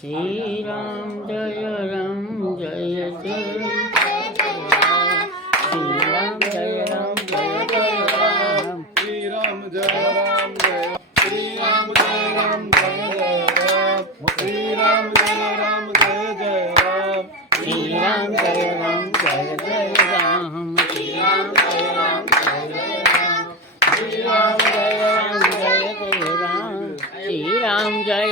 Shriram Ram, Jai Ram, Jai Ram, Ram, Jai Ram, Jai Ram, Jai Ram, Ram, Jai Ram, Jai Ram, Jai Ram, Ram, Jai Ram, Jai Ram, Jai Ram, Ram, Jai Ram, Jai Ram, Jai Ram, Ram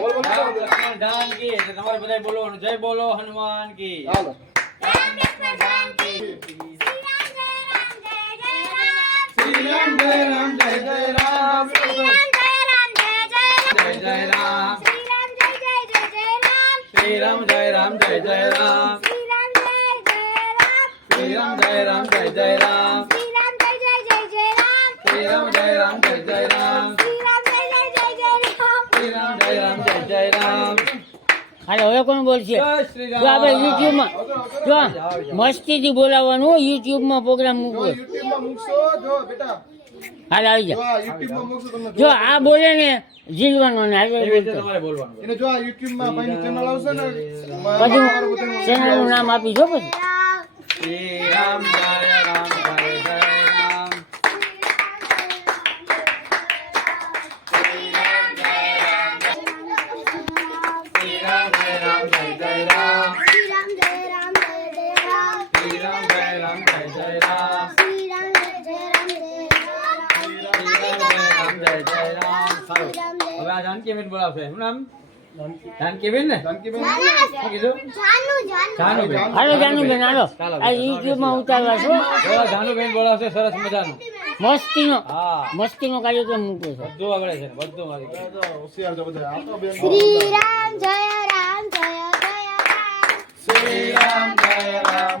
Hanuman કી તમારે બધા બોલો જય બોલો હનુમાન કી ચાલો શ્રી રામ જય રામ જય જય રામ જય રામ શ્રી રામ જય રામ જય જય રામ શ્રી રામ જય રામ જય જય રામ શ્રી રામ જય રામ જય જય રામ શ્રી રામ જય રામ જય જય રામ શ્રી રામ જય રામ જય જય રામ અને હવે કોણ બોલશે? જો આપણે યુટ્યુબમાં જો મસ્તીથી બોલાવવાનું યુટ્યુબમાં પ્રોગ્રામ મૂકવો. હાલ આવી જા જો આ બોલે ને જીલવાનો ને આજે પછી ચેનલનું નામ આપી જો પછી. સારું હવે આ જાનકીબેન બોલાવશે. શું નામ? જાનકીબેન ને? જાનુબેન. હાલો જાનુબેન હાલો. ચાલો. ઉતારવા છો? જાનુબેન બોલાવશે. સરસ મજાનું. મસ્તીનો હા. મસ્તીનો કાર્યક્રમ મૂકે છે. બધું આવડે છે બધું મારી પાસે. જો હોશિયાર છો બધા. આ તો બેન શ્રી રામ જય રામ જય જય રામ. શ્રી રામ જય રામ.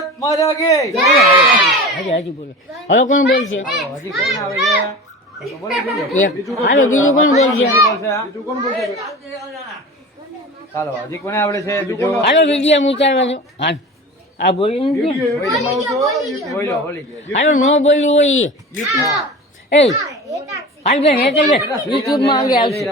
ભારત માતા કી હજી હજી બોલો. હવે કોણ બોલશે? હજી કોણ આવે છે? તો બોલી દેજો. એક હાલો બીજું કોણ બોલશે? બીજું કોણ બોલશે? ચાલો હજી કોને આવડે છે? બીજું હાલો વીડિયો ઉતારવા છો હા. આ બોલી વિડિયો નથી યુટ્યુબમાં આવશો બોલો યુટ્યુબમાં બોલી ગયો. હાલો ન બોલ્યું હોય એ. હાલ બેન હેતલ બેન. યુટ્યુબમાં આવી આવશે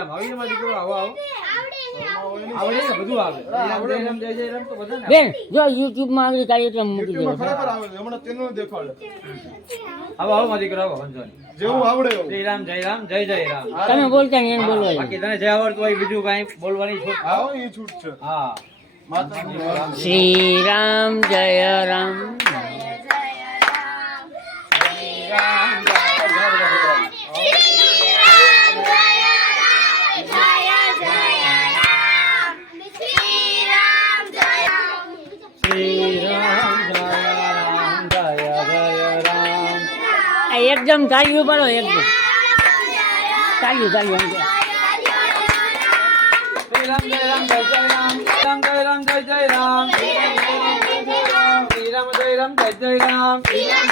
બેન જો આગળ કાર્યક્રમ મૂકી દેવો ખરેખર આવે છે હમણાં તેનું દેખાડે. આવો આવો મારી દીકરો વાંધો જેવું આવડે એવું. રામ જય રામ જય જય રામ. તમે બોલતા નહીં એને બોલવા. બાકી તને જે આવડતું હોય બીજું કાંઈ બોલવાની છૂટ. આવો એ છૂટ છે. હા. શ્રી રામ જય રામ. એકદમ તાળીઓ પાડો એકદમ તાળીઓ તાળીઓ એમ કે. શ્રી રામ જય રામ જય જય રામ રામ જય રામ જય જય રામ શ્રી રામ જય રામ જય જય રામ શ્રી રામ જય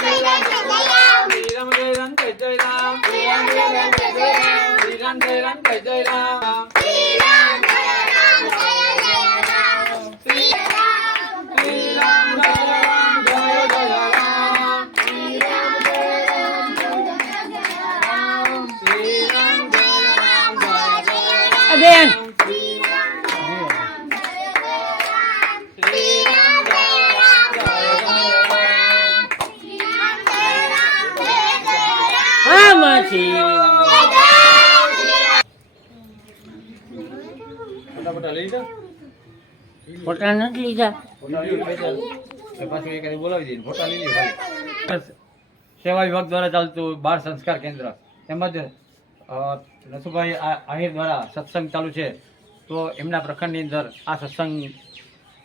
રામ જય જય રામ શ્રી રામ જય રામ જય જય રામ શ્રી રામ જય રામ જય જય રામ શ્રી રામ જય રામ જય જય રામ ફોટા લઈ લે ખાલી સેવા વિભાગ દ્વારા ચાલતું બાળ સંસ્કાર કેન્દ્ર. તેમજ નથુભાઈ આહિર દ્વારા સત્સંગ ચાલુ છે. તો એમના પ્રખંડની અંદર આ સત્સંગ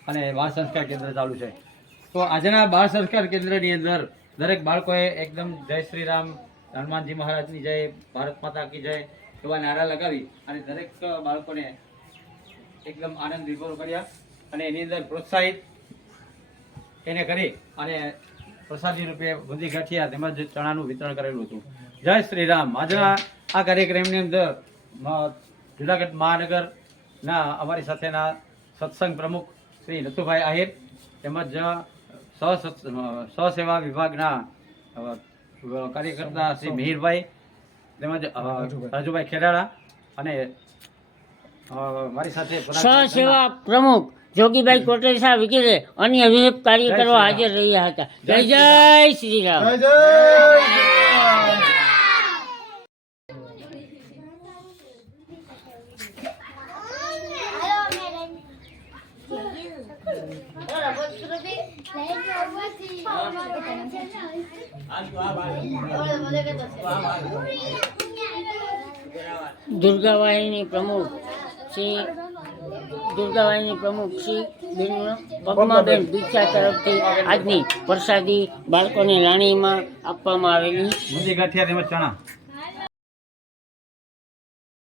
અને બાળ સંસ્કાર કેન્દ્ર ચાલુ છે. તો આજના બાળ સંસ્કાર કેન્દ્રની અંદર દરેક બાળકોએ એકદમ જય શ્રી રામ હનુમાનજી મહારાજની જય, ભારત માતા કી જય એવા નારા લગાવી અને દરેક બાળકોને એકદમ આનંદ વિભોર કર્યા અને એની અંદર પ્રોત્સાહિત એને કરી અને પ્રસાદી રૂપે બુંદી ગાંઠિયા તેમજ ચણાનું વિતરણ કરેલું હતું. જય શ્રી રામ આજના આ કાર્યક્રમની અંદર જુનાગઢ મહાનગરના અમારી સાથેના સત્સંગ પ્રમુખ શ્રી નથુભાઈ આહિર તેમજ સહ સહસેવા વિભાગના કાર્યકર્તા શ્રી મિહિરભાઈ તેમજ રાજુભાઈ. ખેરાળા અને મારી સાથે સહસેવા પ્રમુખ જોગીભાઈ કોટેચા વગેરે અન્ય વિવિધ કાર્યકરો હાજર રહ્યા હતા. જય જય શ્રી રામ. જય જય શ્રી રામ. દુર્ગાવાહિની પ્રમુખ શ્રી દુર્ગાવાહિની પ્રમુખ શ્રી બેન પદ્માબેન દીક્ષા તરફથી આજની પ્રસાદી બાળકોને રાણીમાં આપવામાં આવેલી ચણા.